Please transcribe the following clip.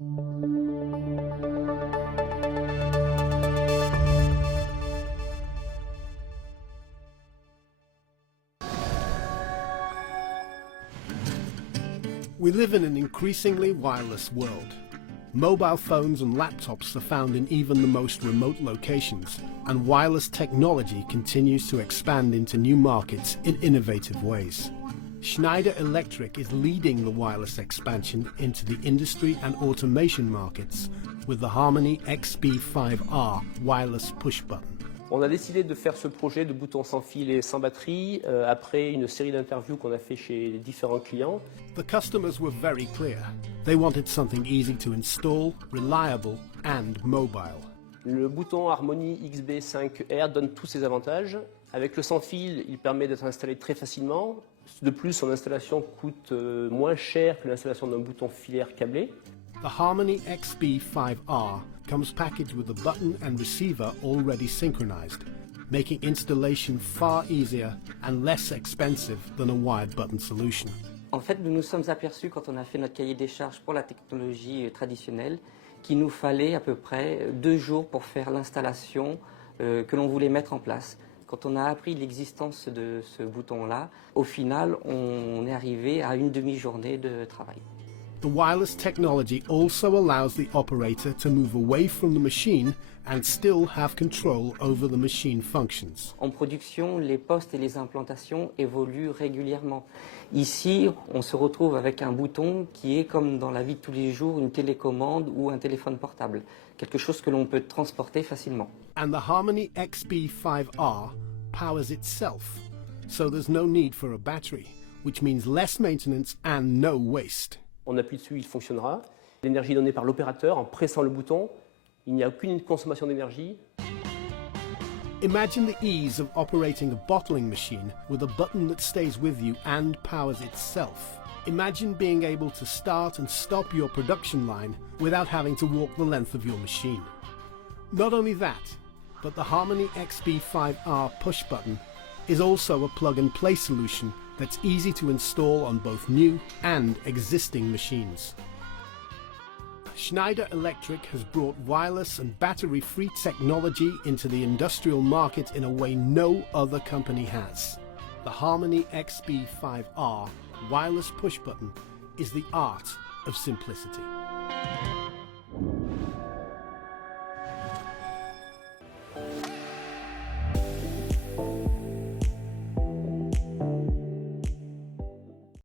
We live in an increasingly wireless world. Mobile phones and laptops are found in even the most remote locations, and wireless technology continues to expand into new markets in innovative ways. Schneider Electric is leading the wireless expansion into the industry and automation markets with the Harmony XB5R wireless push button. On a décidé de faire ce projet de bouton sans fil et sans batterie après une série d'interviews qu'on a fait chez différents clients. The customers were very clear. They wanted something easy to install, reliable and mobile. Le bouton Harmony XB5R donne tous ses avantages. Avec le sans fil, il permet d'être installé très facilement. De plus, son installation coûte moins cher que l'installation d'un bouton filaire câblé. The Harmony XB5R comes packaged with a button and receiver already synchronized, making installation far easier and less expensive than a wired button solution. En fait, nous nous sommes aperçus quand on a fait notre cahier des charges pour la technologie traditionnelle qu'il nous fallait à peu près 2 jours pour faire l'installation que l'on voulait mettre en place. Quand on a appris l'existence de ce bouton-là, au final, on est arrivé à une demi-journée de travail. The wireless technology also allows the operator to move away from the machine and still have control over the machine functions. En production, les postes et les implantations évoluent régulièrement. Ici, on se retrouve avec un bouton qui est comme dans la vie de tous les jours une télécommande ou un téléphone portable, quelque chose que l'on peut transporter facilement. And the Harmony XB5R powers itself, so there's no need for a battery, which means less maintenance and no waste. On appuie dessus, il fonctionnera. L'énergie donnée par l'opérateur en pressant le bouton, il n'y a aucune consommation d'énergie. Imagine the ease of operating a bottling machine with a button that stays with you and powers itself. Imagine being able to start and stop your production line without having to walk the length of your machine. Not only that, but the Harmony XB5R push button is also a plug-and-play solution that's easy to install on both new and existing machines. Schneider Electric has brought wireless and battery-free technology into the industrial market in a way no other company has. The Harmony XB5R wireless push button is the art of simplicity.